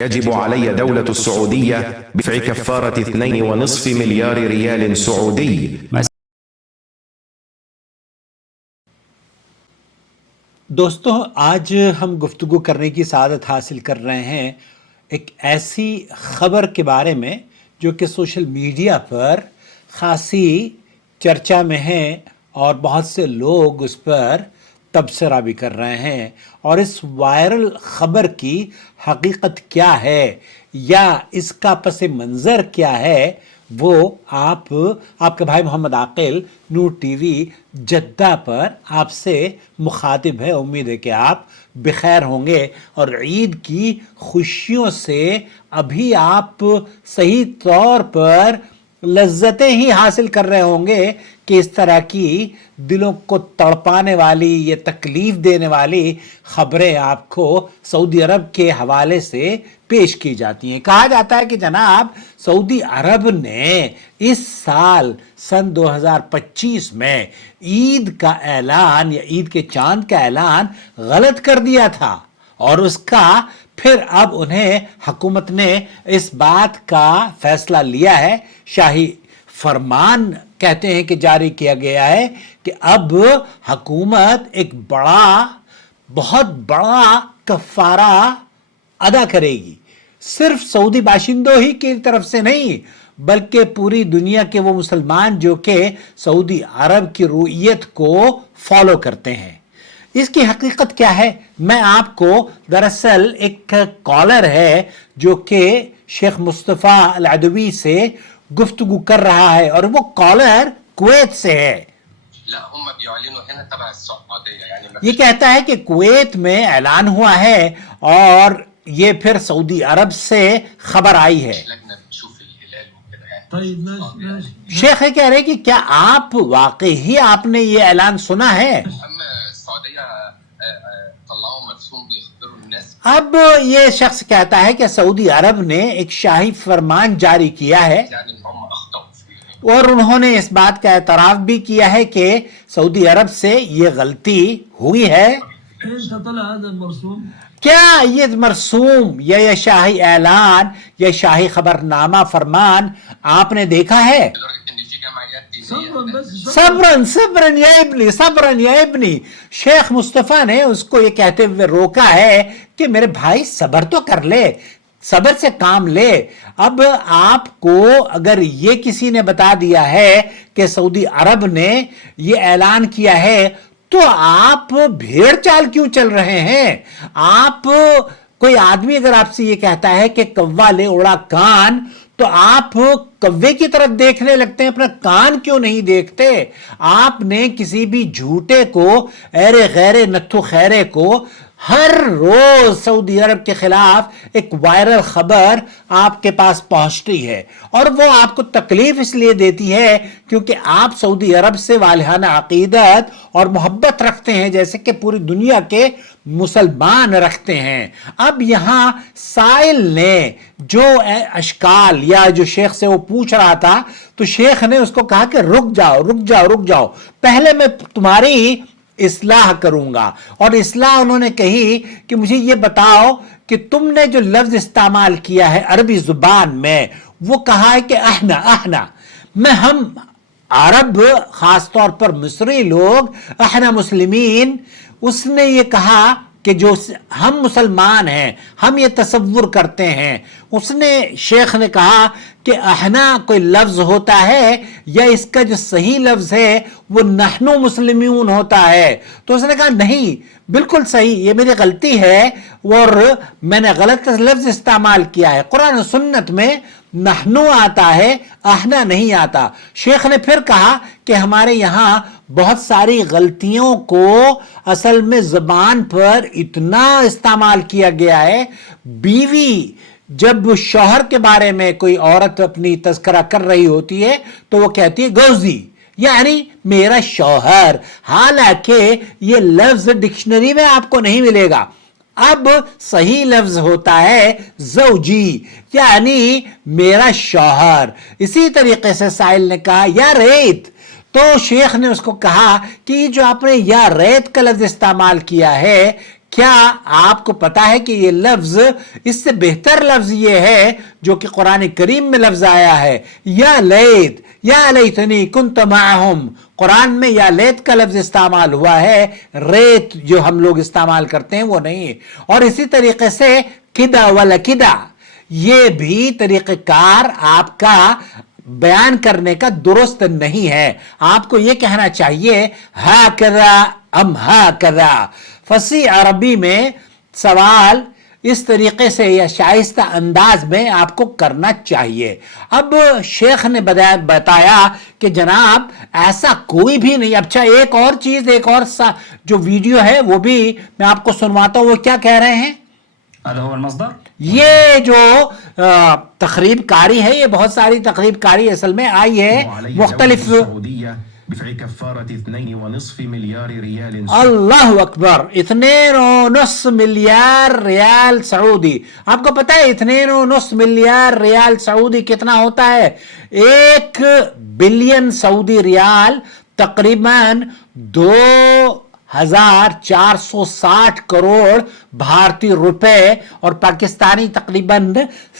يجب علي دولة السعودية بدفع كفارة 2.5 مليار ريال سعودي. دوستوں آج ہم گفتگو کرنے کی سعادت حاصل کر رہے ہیں ایک ایسی خبر کے بارے میں جو کہ سوشل میڈیا پر خاصی چرچا میں ہے اور بہت سے لوگ اس پر تبصرہ بھی کر رہے ہیں، اور اس وائرل خبر کی حقیقت کیا ہے یا اس کا پس منظر کیا ہے وہ آپ کا بھائی محمد عاقل نور ٹی وی جدہ پر آپ سے مخاطب ہے۔ امید ہے کہ آپ بخیر ہوں گے اور عید کی خوشیوں سے ابھی آپ صحیح طور پر لذتیں ہی حاصل کر رہے ہوں گے کہ اس طرح کی دلوں کو تڑپانے والی یا تکلیف دینے والی خبریں آپ کو سعودی عرب کے حوالے سے پیش کی جاتی ہیں۔ کہا جاتا ہے کہ جناب سعودی عرب نے اس سال سن 2025 میں عید کا اعلان یا عید کے چاند کا اعلان غلط کر دیا تھا، اور اس کا پھر اب انہیں حکومت نے اس بات کا فیصلہ لیا ہے، شاہی فرمان کہتے ہیں کہ جاری کیا گیا ہے کہ اب حکومت ایک بہت بڑا کفارہ ادا کرے گی، صرف سعودی باشندوں ہی کی طرف سے نہیں بلکہ پوری دنیا کے وہ مسلمان جو کہ سعودی عرب کی رویت کو فالو کرتے ہیں۔ اس کی حقیقت کیا ہے؟ میں آپ کو دراصل ایک کالر ہے جو کہ شیخ مصطفیٰ العدوی سے گفتگو کر رہا ہے، اور وہ کالر کویت سے ہے۔ یہ کہتا ہے کہ کویت میں اعلان ہوا ہے اور یہ پھر سعودی عرب سے خبر آئی ہے۔ شیخ کہہ رہے کہ کیا آپ واقعی آپ نے یہ اعلان سنا ہے؟ اب یہ شخص کہتا ہے کہ سعودی عرب نے ایک شاہی فرمان جاری کیا ہے اور انہوں نے اس بات کا اعتراف بھی کیا ہے کہ سعودی عرب سے یہ غلطی ہوئی ہے۔ کیا یہ مرسوم یا یہ شاہی اعلان یا شاہی خبرنامہ فرمان آپ نے دیکھا ہے؟ صبرن یا ابنی شیخ مصطفیٰ نے اس کو یہ کہتے ہوئے روکا ہے کہ میرے بھائی صبر تو کر لے، صبر سے کام لے۔ اب آپ کو اگر یہ کسی نے بتا دیا ہے کہ سعودی عرب نے یہ اعلان کیا ہے تو آپ بھیڑ چال کیوں چل رہے ہیں؟ آپ کوئی آدمی اگر آپ سے یہ کہتا ہے کہ کوا لے اڑا کان تو آپ کوے کی طرف دیکھنے لگتے ہیں، اپنا کان کیوں نہیں دیکھتے؟ آپ نے کسی بھی جھوٹے کو، ایرے غیرے نتھو خیرے کو ہر روز سعودی عرب کے خلاف ایک وائرل خبر آپ کے پاس پہنچتی ہے، اور وہ آپ کو تکلیف اس لیے دیتی ہے کیونکہ آپ سعودی عرب سے والہانہ عقیدت اور محبت رکھتے ہیں جیسے کہ پوری دنیا کے مسلمان رکھتے ہیں۔ اب یہاں سائل نے جو اشکال یا جو شیخ سے وہ پوچھ رہا تھا تو شیخ نے اس کو کہا کہ رک جاؤ، پہلے میں تمہاری اصلاح کروں گا، اور اصلاح انہوں نے کہی کہ مجھے یہ بتاؤ کہ تم نے جو لفظ استعمال کیا ہے عربی زبان میں وہ کہا ہے کہ احنا میں ہم عرب خاص طور پر مصری لوگ احنا مسلمین، اس نے یہ کہا کہ جو ہم مسلمان ہیں ہم یہ تصور کرتے ہیں، اس نے شیخ نے کہا کہ احنا کوئی لفظ ہوتا ہے یا اس کا جو صحیح لفظ ہے وہ نحنو مسلمون ہوتا ہے؟ تو اس نے کہا نہیں، بالکل صحیح، یہ میری غلطی ہے اور میں نے غلط لفظ استعمال کیا ہے، قرآن و سنت میں نحنو آتا ہے، احنا نہیں آتا۔ شیخ نے پھر کہا کہ ہمارے یہاں بہت ساری غلطیوں کو اصل میں زبان پر اتنا استعمال کیا گیا ہے، بیوی جب شوہر کے بارے میں کوئی عورت اپنی تذکرہ کر رہی ہوتی ہے تو وہ کہتی ہے گوزی، یعنی میرا شوہر، حالانکہ یہ لفظ ڈکشنری میں آپ کو نہیں ملے گا۔ اب صحیح لفظ ہوتا ہے زوجی، یعنی میرا شوہر۔ اسی طریقے سے سائل نے کہا یا ریت، تو شیخ نے اس کو کہا کہ جو آپ نے یا ریت کا لفظ استعمال کیا ہے کیا آپ کو پتا ہے کہ یہ لفظ اس سے بہتر لفظ یہ ہے جو کہ قرآن کریم میں لفظ آیا ہے، یا لیت یا لیتنی کنت معہم. قرآن میں یا لیت کا لفظ استعمال ہوا ہے، ریت جو ہم لوگ استعمال کرتے ہیں وہ نہیں. اور اسی طریقے سے کدا ولکدا، یہ بھی طریقہ کار آپ کا بیان کرنے کا درست نہیں ہے. آپ کو یہ کہنا چاہیے ہاکذا ام ہاکذا. فصیح عربی میں سوال اس طریقے سے یا شائستہ انداز میں آپ کو کرنا چاہیے. اب شیخ نے بتایا کہ جناب ایسا کوئی بھی نہیں. اچھا ایک اور چیز، ایک اور جو ویڈیو ہے وہ بھی میں آپ کو سنواتا ہوں. وہ کیا کہہ رہے ہیں؟ یہ جو تقریب کاری ہے، یہ بہت ساری تقریب کاری اصل میں آئی ہے مختلف. اللہ اکبر، 2.5 ملیار ریال سعودی. آپ کو پتا ہے 2.5 ملیار ریال سعودی کتنا ہوتا ہے؟ 1 بلین سعودی ریال تقریباً 2,460 کروڑ بھارتی روپے، اور پاکستانی تقریباً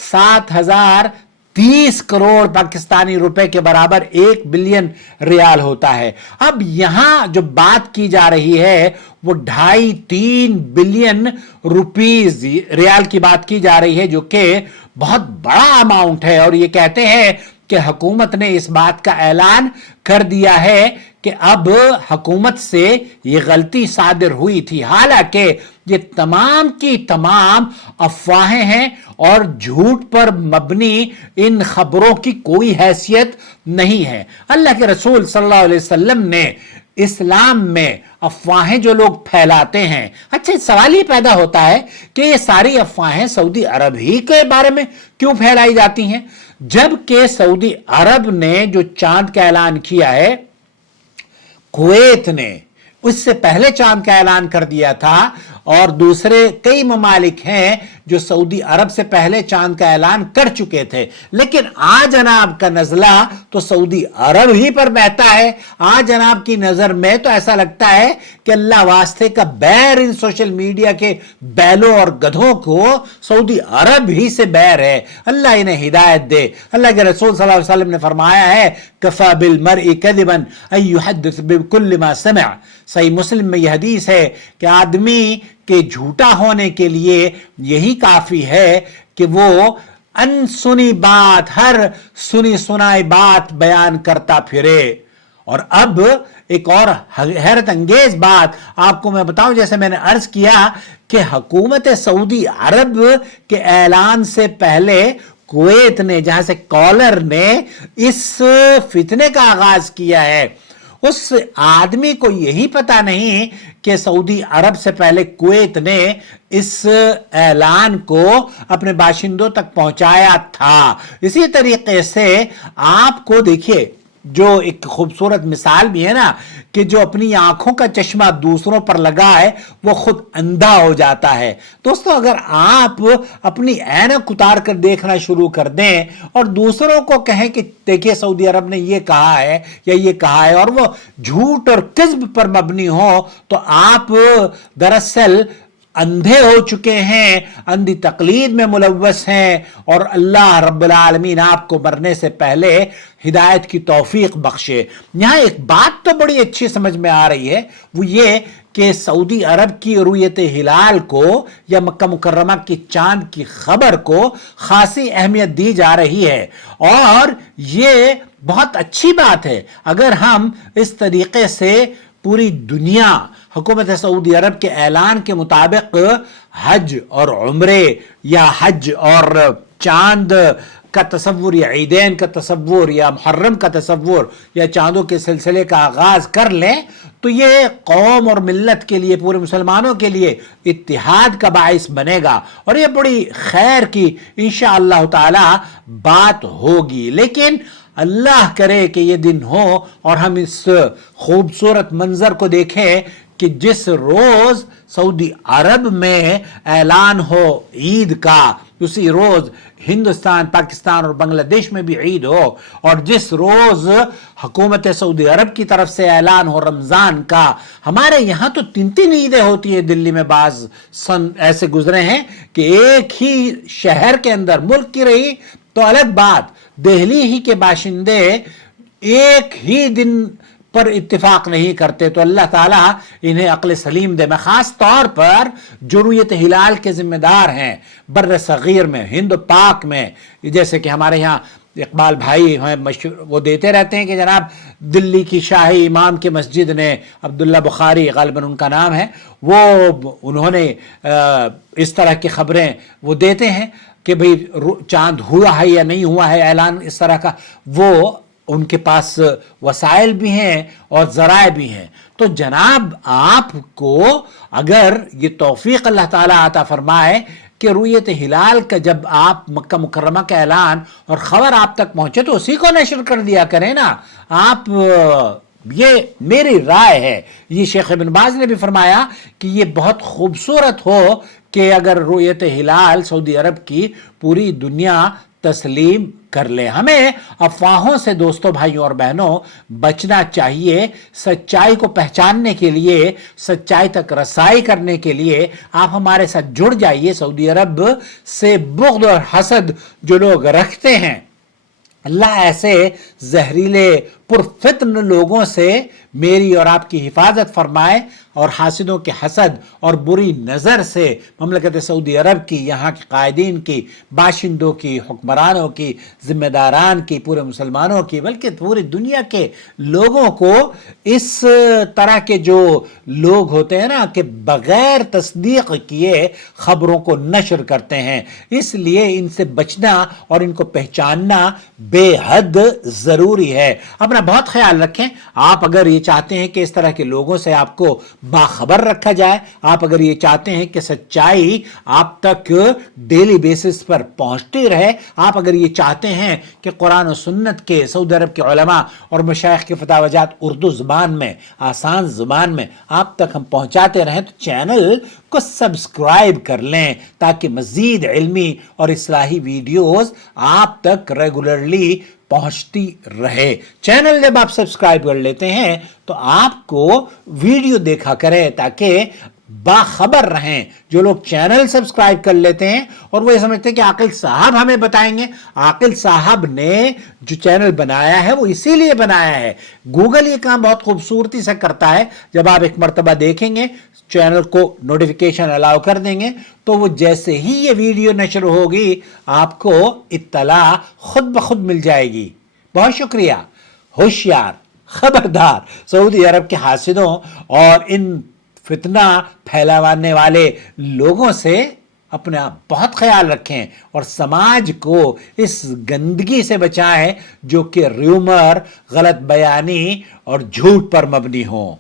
7,030 کروڑ پاکستانی روپے کے برابر 1 بلین ریال ہوتا ہے. اب یہاں جو بات کی جا رہی ہے وہ 2.5-3 بلین روپیز ریال کی بات کی جا رہی ہے، جو کہ بہت بڑا اماؤنٹ ہے. اور یہ کہتے ہیں کہ حکومت نے اس بات کا اعلان کر دیا ہے کہ اب حکومت سے یہ غلطی صادر ہوئی تھی. حالانکہ یہ تمام کی تمام افواہیں ہیں اور جھوٹ پر مبنی ان خبروں کی کوئی حیثیت نہیں ہے. اللہ کے رسول صلی اللہ علیہ وسلم نے اسلام میں افواہیں جو لوگ پھیلاتے ہیں، اچھا سوال یہ پیدا ہوتا ہے کہ یہ ساری افواہیں سعودی عرب ہی کے بارے میں کیوں پھیلائی جاتی ہیں، جبکہ سعودی عرب نے جو چاند کا اعلان کیا ہے، کویت نے اس سے پہلے چاند کا اعلان کر دیا تھا، اور دوسرے کئی ممالک ہیں جو سعودی عرب سے پہلے چاند کا اعلان کر چکے تھے. لیکن آج جناب کا نزلہ تو سعودی عرب ہی پر بہتا ہے. آج جناب کی نظر میں تو ایسا لگتا ہے کہ اللہ واسطے کا بیر ان سوشل میڈیا کے بیلوں اور گدھوں کو سعودی عرب ہی سے بیر ہے. اللہ انہیں ہدایت دے. اللہ کے رسول صلی اللہ علیہ وسلم نے فرمایا ہے کفا بالمرء کذبا ان یحدث بکل ما سمع. صحیح مسلم میں یہ حدیث ہے کہ آدمی کے جھوٹا ہونے کے لیے یہی کافی ہے کہ وہ ان سنی بات، ہر سنی سنائی بات بیان کرتا پھرے. اور اب ایک اور حیرت انگیز بات آپ کو میں بتاؤں، جیسے میں نے عرض کیا کہ حکومت سعودی عرب کے اعلان سے پہلے کویت نے، جہاں سے کالر نے اس فتنے کا آغاز کیا ہے، اس آدمی کو یہی پتا نہیں کہ سعودی عرب سے پہلے کویت نے اس اعلان کو اپنے باشندوں تک پہنچایا تھا. اسی طریقے سے آپ کو دیکھیے جو ایک خوبصورت مثال بھی ہے نا کہ جو اپنی آنکھوں کا چشمہ دوسروں پر لگا ہے وہ خود اندھا ہو جاتا ہے. دوستو اگر آپ اپنی اینک اتار کر دیکھنا شروع کر دیں اور دوسروں کو کہیں کہ دیکھیے سعودی عرب نے یہ کہا ہے یا یہ کہا ہے، اور وہ جھوٹ اور کذب پر مبنی ہو، تو آپ دراصل اندھے ہو چکے ہیں، اندھی تقلید میں ملوث ہیں، اور اللہ رب العالمین آپ کو مرنے سے پہلے ہدایت کی توفیق بخشے. یہاں ایک بات تو بڑی اچھی سمجھ میں آ رہی ہے، وہ یہ کہ سعودی عرب کی رؤیت ہلال کو یا مکہ مکرمہ کی چاند کی خبر کو خاصی اہمیت دی جا رہی ہے، اور یہ بہت اچھی بات ہے. اگر ہم اس طریقے سے پوری دنیا حکومت سعودی عرب کے اعلان کے مطابق حج اور عمرے یا حج اور چاند کا تصور یا عیدین کا تصور یا محرم کا تصور یا چاندوں کے سلسلے کا آغاز کر لیں تو یہ قوم اور ملت کے لیے، پورے مسلمانوں کے لیے اتحاد کا باعث بنے گا، اور یہ بڑی خیر کی انشاءاللہ تعالی بات ہوگی. لیکن اللہ کرے کہ یہ دن ہو اور ہم اس خوبصورت منظر کو دیکھیں کہ جس روز سعودی عرب میں اعلان ہو عید کا اسی روز ہندوستان، پاکستان اور بنگلہ دیش میں بھی عید ہو، اور جس روز حکومت سعودی عرب کی طرف سے اعلان ہو رمضان کا. ہمارے یہاں تو 3 عیدیں ہوتی ہیں، دلی میں بعض سن ایسے گزرے ہیں کہ ایک ہی شہر کے اندر، ملک کی رہی تو الگ بات، دہلی ہی کے باشندے ایک ہی دن پر اتفاق نہیں کرتے. تو اللہ تعالیٰ انہیں عقل سلیم دے. میں خاص طور پر جو رویت ہلال کے ذمہ دار ہیں بر صغیر میں، ہند پاک میں، جیسے کہ ہمارے یہاں اقبال بھائی ہیں وہ دیتے رہتے ہیں کہ جناب دلی کی شاہی امام کی مسجد نے، عبداللہ بخاری غالباً ان کا نام ہے، وہ انہوں نے اس طرح کی خبریں وہ دیتے ہیں کہ بھئی چاند ہوا ہے یا نہیں ہوا ہے، اعلان اس طرح کا. وہ ان کے پاس وسائل بھی ہیں اور ذرائع بھی ہیں. تو جناب آپ کو اگر یہ توفیق اللہ تعالیٰ عطا فرمائے کہ رویت ہلال کا جب آپ مکہ مکرمہ کا اعلان اور خبر آپ تک پہنچے تو اسی کو نشر کر دیا کریں نا آپ. یہ میری رائے ہے. یہ شیخ ابن باز نے بھی فرمایا کہ یہ بہت خوبصورت ہو کہ اگر رویت ہلال سعودی عرب کی پوری دنیا تسلیم کر لے. ہمیں افواہوں سے دوستوں، بھائیوں اور بہنوں بچنا چاہیے. سچائی کو پہچاننے کے لیے، سچائی تک رسائی کرنے کے لیے آپ ہمارے ساتھ جڑ جائیے. سعودی عرب سے بغض اور حسد جو لوگ رکھتے ہیں، اللہ ایسے زہریلے پرفتن لوگوں سے میری اور آپ کی حفاظت فرمائے، اور حاسدوں کے حسد اور بری نظر سے مملکت سعودی عرب کی، یہاں کے قائدین کی، باشندوں کی، حکمرانوں کی، ذمہ داران کی، پورے مسلمانوں کی، بلکہ پوری دنیا کے لوگوں کو. اس طرح کے جو لوگ ہوتے ہیں نا کہ بغیر تصدیق کیے خبروں کو نشر کرتے ہیں، اس لیے ان سے بچنا اور ان کو پہچاننا بے حد ضروری ہے. اپنا بہت خیال رکھیں. آپ اگر یہ چاہتے ہیں کہ اس طرح کے لوگوں سے آپ کو باخبر رکھا جائے، آپ اگر یہ چاہتے ہیں کہ سچائی آپ تک ڈیلی بیسس پر پہنچتی رہے، آپ اگر یہ چاہتے ہیں کہ قرآن و سنت کے، سعودی عرب کے علماء اور مشائخ کے فتاوی جات اردو زبان میں، آسان زبان میں آپ تک ہم پہنچاتے رہیں، تو چینل کو سبسکرائب کر لیں تاکہ مزید علمی اور اصلاحی ویڈیوز آپ تک ریگولرلی پہنچتی رہے. چینل جب آپ سبسکرائب کر لیتے ہیں تو آپ کو ویڈیو دیکھا کریں تاکہ باخبر رہیں. جو لوگ چینل سبسکرائب کر لیتے ہیں اور وہ یہ سمجھتے ہیں کہ عاقل صاحب ہمیں بتائیں گے، عاقل صاحب نے جو چینل بنایا ہے وہ اسی لیے بنایا ہے. گوگل یہ کام بہت خوبصورتی سے کرتا ہے. جب آپ ایک مرتبہ دیکھیں گے، چینل کو نوٹیفیکیشن الاؤ کر دیں گے، تو وہ جیسے ہی یہ ویڈیو نشر ہوگی آپ کو اطلاع خود بخود مل جائے گی. بہت شکریہ. ہوشیار، خبردار، سعودی عرب کے حاسدوں اور ان فتنہ پھیلانے والے لوگوں سے اپنا بہت خیال رکھیں اور سماج کو اس گندگی سے بچائیں جو کہ ریومر، غلط بیانی اور جھوٹ پر مبنی ہوں.